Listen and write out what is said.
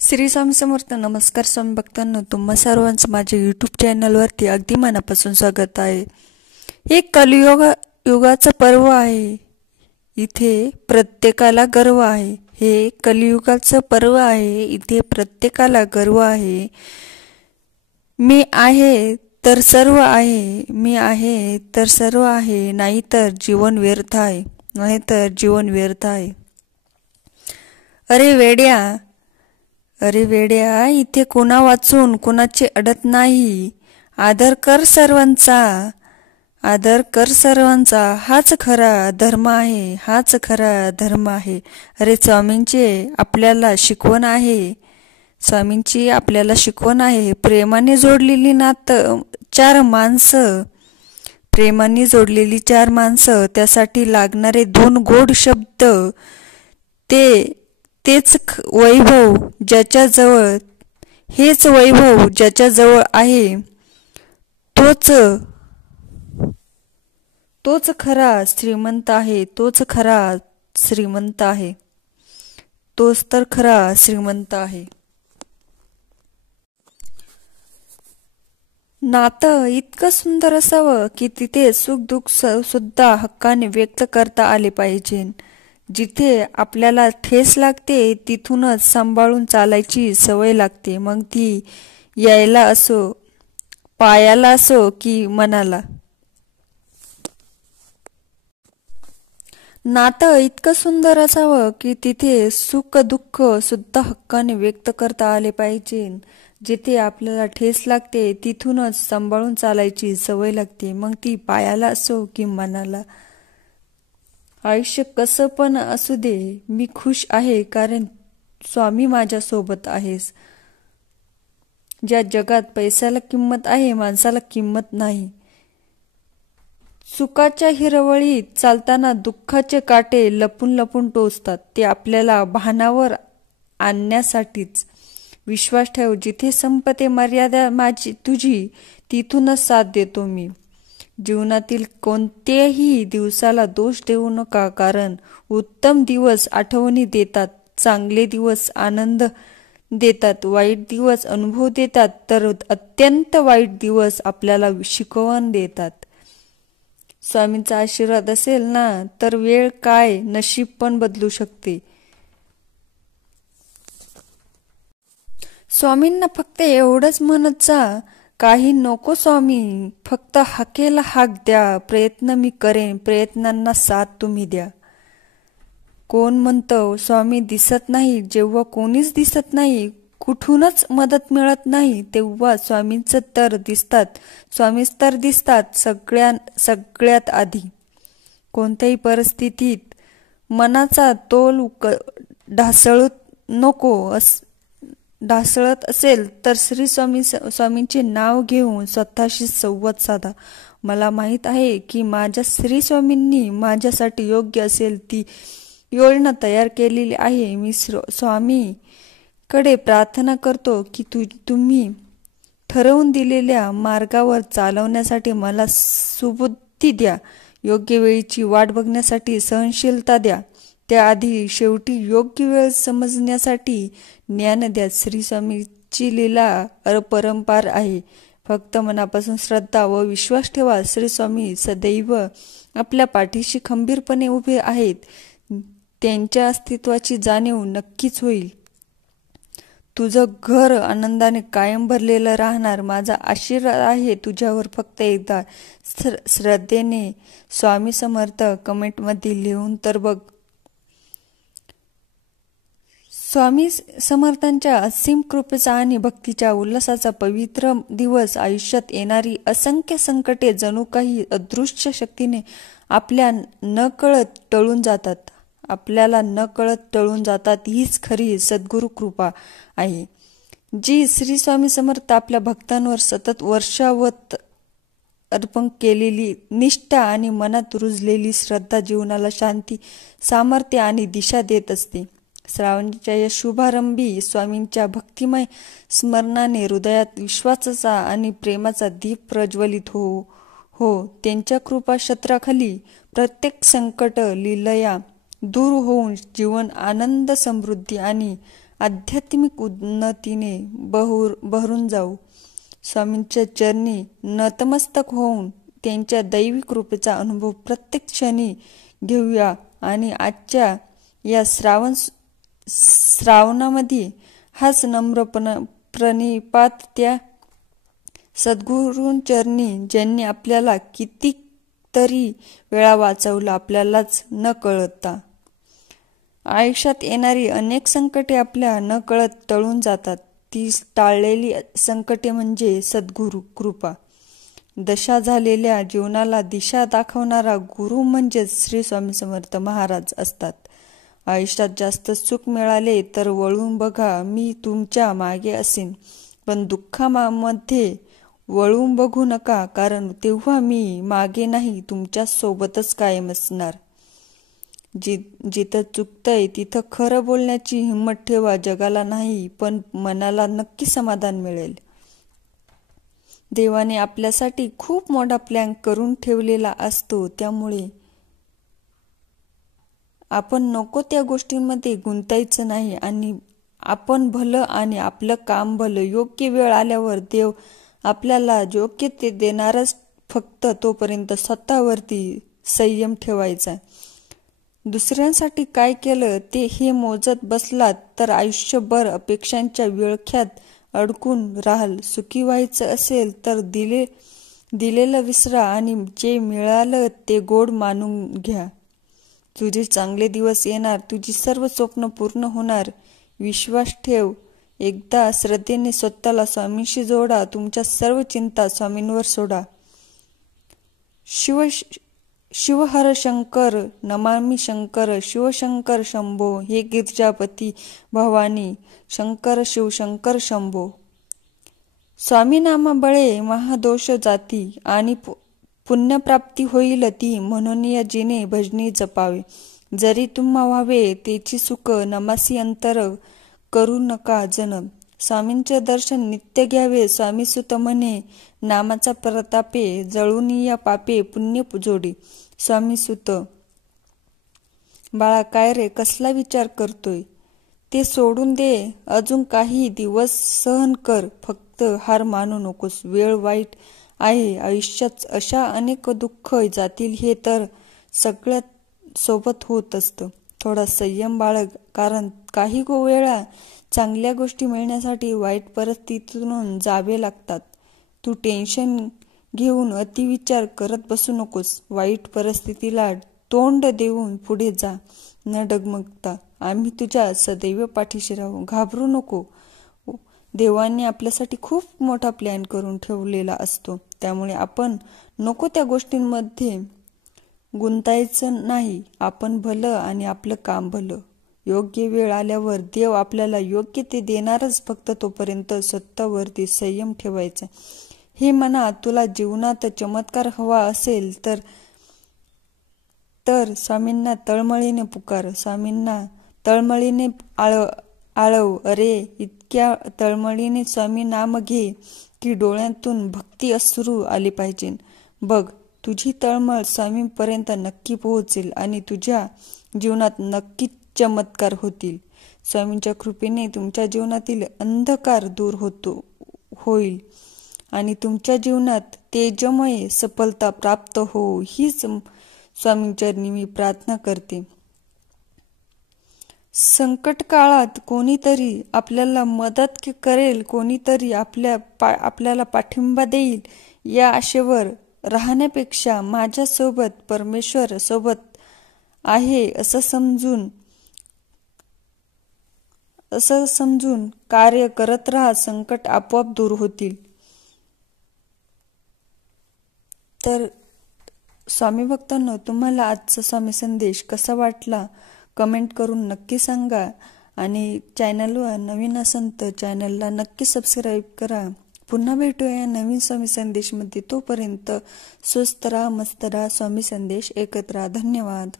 श्री स्वामी समर्थ. नमस्कार स्वामी भक्तांनो, तुम्हा सर्वांचं माझ्या यूट्यूब चॅनलवरती अगदी मनापासून स्वागत आहे. हे युगाचं पर्व आहे. इथे प्रत्येकाला गर्व आहे. हे कलियुगाचं पर्व आहे. इथे प्रत्येकाला गर्व आहे. मी आहे तर सर्व आहे. मी आहे तर सर्व आहे. नाहीतर जीवन व्यर्थ आहे. नाहीतर जीवन व्यर्थ आहे. अरे वेड्या, इथे कोणा वाचून कोणाचे अडत नाही. आदर कर सर्वांचा. हाच खरा धर्म आहे. हाच खरा धर्म आहे. अरे स्वामींची आपल्याला शिकवण आहे. प्रेमाने जोडलेली चार माणसं, त्यासाठी लागणारे 2 गोड शब्द, हेच वैभव ज्याच्याजवळ आहे, तोच खरा श्रीमंत आहे. तोच तर खरा श्रीमंत आहे. नातं इतकं सुंदर असावं की तिथे सुख दुःख सुद्धा हक्काने व्यक्त करता आले पाहिजे. जिथे आपल्याला ठेस लागते तिथूनच सांभाळून चालायची सवय लागते. मग ती पायाला असो की मनाला. नातं इतकं सुंदर असावं की तिथे सुख दुःख सुद्धा हक्काने व्यक्त करता आले पाहिजे. जिथे आपल्याला ठेस लागते तिथूनच सांभाळून चालायची सवय लागते. मग ती पायाला असो की मनाला. आयुष्य कसं पण असू दे, मी खुश आहे कारण स्वामी माझ्या सोबत आहेस. ज्या जगात पैशाला किंमत आहे, माणसाला किंमत नाही. सुखाच्या हिरवळीत चालताना दुःखाचे काटे लपून लपून टोचतात. ते आपल्याला भानावर आणण्यासाठीच. विश्वास ठेव, जिथे संपते मर्यादा तुझी, तिथूनच साथ देतो मी. जीवनातील कोणत्याही दिवसाला दोष देऊ नका, कारण उत्तम दिवस आठवणी देतात, चांगले दिवस आनंद देतात, वाईट दिवस अनुभव देतात, तर अत्यंत वाईट दिवस आपल्याला शिकवण देतात. स्वामींचा आशीर्वाद असेल ना, तर वेळ काय नशीब पण बदलू शकते. स्वामींना फक्त एवढंच म्हणत जा, काही नको स्वामी, फक्त हाकेला हाक द्या. प्रयत्न मी करेन, प्रयत्नांना साथ तुम्ही द्या. कोण म्हणतं स्वामी दिसत नाही? जेव्हा कोणीच दिसत नाही, कुठूनच मदत मिळत नाही, तेव्हा स्वामींच तर दिसतात सगळ्यात आधी. कोणत्याही परिस्थितीत मनाचा तोल ढासळत असेल तर श्री स्वामींचे नाव घेऊन स्वतःशी संवाद साधा. मला माहीत आहे की माझ्या श्री स्वामींनी माझ्यासाठी योग्य असेल ती योजना तयार केलेली आहे. मी स्वामीकडे प्रार्थना करतो की तुम्ही ठरवून दिलेल्या मार्गावर चालवण्यासाठी मला सुबुद्धी द्या. योग्य वेळीची वाट बघण्यासाठी सहनशीलता द्या. त्याआधी शेवटी योग्य वेळ समजण्यासाठी ज्ञान द्या. श्री स्वामीची लीला अपरंपार आहे. फक्त मनापासून श्रद्धा व विश्वास ठेवा. श्री स्वामी सदैव आपल्या पाठीशी खंबीरपणे उभे आहेत. त्यांच्या अस्तित्वाची जाणीव नक्कीच होईल. तुझं घर आनंदाने कायम भरलेलं राहणार. माझा आशीर्वाद आहे तुझ्यावर. फक्त एकदा श्रद्धेने स्वामी समर्थ कमेंटमध्ये लिहून तर बघ. स्वामी समर्थांच्या असीम कृपेचा आणि भक्तीच्या उल्हासाचा पवित्र दिवस. आयुष्यात येणारी असंख्य संकटे जणू काही अदृश्य शक्तीने आपल्याला न कळत टळून जातात. हीच खरी सद्गुरु कृपा आहे, जी श्री स्वामी समर्थ आपल्या भक्तांवर सतत वर्षावत अर्पण केलेली निष्ठा आणि मनात रुजलेली श्रद्धा जीवनाला शांती, सामर्थ्य आणि दिशा देत असते. श्रावणाच्या या शुभारंभी स्वामींच्या भक्तिमय स्मरणाने हृदयात विश्वासाचा आणि प्रेमाचा दीप प्रज्वलित हो. त्यांच्या कृपा छत्राखाली प्रत्येक संकट लीलया दूर होऊन जीवन आनंद, समृद्धी आणि आध्यात्मिक उन्नतीने बहरून जाऊ. स्वामींच्या चरणी नतमस्तक होऊन त्यांच्या दैवी कृपेचा अनुभव प्रत्येक क्षणी घेऊया आणि आजच्या या श्रावणामध्ये हाच नम्र प्रणिपात त्या सद्गुरूंचरणी ज्यांनी आपल्याला कितीतरी वेळा वाचवलं आपल्यालाच न कळता. आयुष्यात येणारी अनेक संकटे आपल्या न कळत टळून जातात. ती टाळलेली संकटे म्हणजे सद्गुरू कृपा. दशा झालेल्या जीवनाला दिशा दाखवणारा गुरु म्हणजेच श्री स्वामी समर्थ महाराज असतात. आयुष्यात जास्त सुख मिळाले तर वळून बघा, मी तुमच्या मागे असेन. पण दुःखामध्ये वळून बघू नका, कारण तेव्हा मी मागे नाही, तुमच्या सोबतच कायम असणार. जिथं चुकतंय तिथं खरं बोलण्याची हिंमत ठेवा. जगाला नाही पण मनाला नक्की समाधान मिळेल. देवाने आपल्यासाठी खूप मोठा प्लॅन करून ठेवलेला असतो. त्यामुळे आपण नको त्या गोष्टींमध्ये गुंतायचं नाही आणि आपण भलं आणि आपलं काम भलं. योग्य वेळ आल्यावर देव आपल्याला योग्य ते देणारच. फक्त तोपर्यंत स्वतःवरती संयम ठेवायचा. दुसऱ्यांसाठी काय केलं ते हे मोजत बसलात तर आयुष्यभर अपेक्षांच्या विळख्यात अडकून राहाल. सुखी व्हायचं असेल तर दिलेलं विसरा आणि जे मिळालं ते गोड मानून घ्या. तुझे चांगले दिवस येणार. तुझी सर्व स्वप्न पूर्ण होणार. विश्वास ठेव. एकदा श्रद्धेने स्वतःला स्वामींशी जोडा. तुमच्या सर्व चिंता स्वामींवर सोडा. शिव हर शंकर नमामि शंकर, शिवशंकर शंभो. हे गिरजापती भवानी शंकर शिव शंकर शंभो. स्वामी नामा बळे महादोष जाती आणि पुण्यप्राप्ती होईल ती. म्हणून या जिने भजनी जपावे. जरी तुम्हा व्हावे तेची सुख, नमासी अंतर करू नका जन. स्वामींचे दर्शन नित्य घ्यावे. स्वामी सुत म्हणे नामाचा प्रतापे, जळून या पापे पुण्य जोडी. स्वामी सुत बाळा काय रे, कसला विचार करतोय? ते सोडून दे. अजून काही दिवस सहन कर. फक्त हार मानू नकोस. वेळ वाईट आहे. आयुष्यात अशा अनेक दुःख जातील हे तर सगळ्यात सोबत होत असतं. थोडा संयम बाळग, कारण काही वेळा चांगल्या गोष्टी मिळण्यासाठी वाईट परिस्थितीतून जावे लागतात. तू टेन्शन घेऊन अतिविचार करत बसू नकोस. वाईट परिस्थितीला तोंड देऊन पुढे जा, न डगमगता. आम्ही तुझ्या सदैव पाठीशी राहू. घाबरू नको. देवाने आपल्यासाठी खूप मोठा प्लॅन करून ठेवलेला असतो. त्यामुळे आपण नको त्या गोष्टींमध्ये गुंतायचं नाही. आपण भलं आणि आपलं काम भलं. योग्य वेळ आल्यावर देव आपल्याला योग्य ते देणारच. फक्त तोपर्यंत स्वतःवरती संयम ठेवायचा. हे म्हणा, तुला जीवनात चमत्कार हवा असेल तर स्वामींना तळमळीने पुकार. स्वामींना तळमळीने आळव. अरे इतक्या तळमळीने स्वामी नाम घे की डोळ्यातून भक्ती अश्रू आली पाहिजे. बघ, तुझी तळमळ स्वामींपर्यंत नक्की पोहोचेल आणि तुझ्या जीवनात नक्कीच चमत्कार होतील. स्वामींच्या कृपेने तुमच्या जीवनातील अंधकार दूर होईल आणि तुमच्या जीवनात तेजमय सफलता प्राप्त हो, हीच स्वामींचरणी मी प्रार्थना करते. संकट काळात कोणीतरी आपल्याला मदत करेल, कोणीतरी आपल्याला पाठिंबा देईल या आशेवर राहण्यापेक्षा माझ्यासोबत परमेश्वर सोबत आहे असं समजून कार्य करत राहा. संकट आपोआप दूर होतील. तर स्वामी भक्तांनो, तुम्हाला आजचा स्वामी संदेश कसा वाटला कमेंट करून नक्की सांगा. आणि चॅनलवर नवीन असाल तर चॅनलला नक्की सबस्क्राईब करा. पुन्हा भेटूया नवीन स्वामी संदेशमध्ये. तोपर्यंत स्वस्त राहा, मस्त राहा. स्वामी संदेश एकत्र. धन्यवाद.